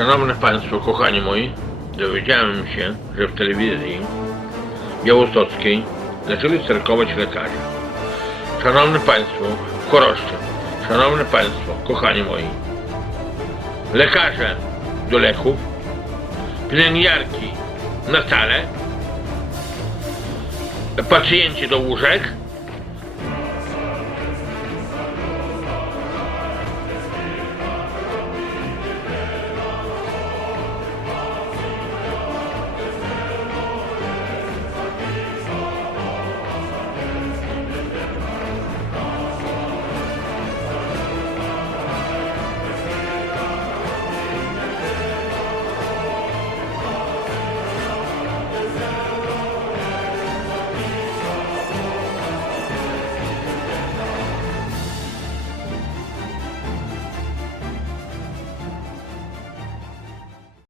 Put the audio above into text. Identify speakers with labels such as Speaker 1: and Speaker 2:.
Speaker 1: Szanowne Państwo, kochani moi, dowiedziałem się, że w telewizji białostockiej zaczęli sterkować lekarze. Szanowne Państwo, w Koroszczy, Szanowne Państwo, kochani moi, lekarze do leków, pielęgniarki na stale, pacjenci do łóżek,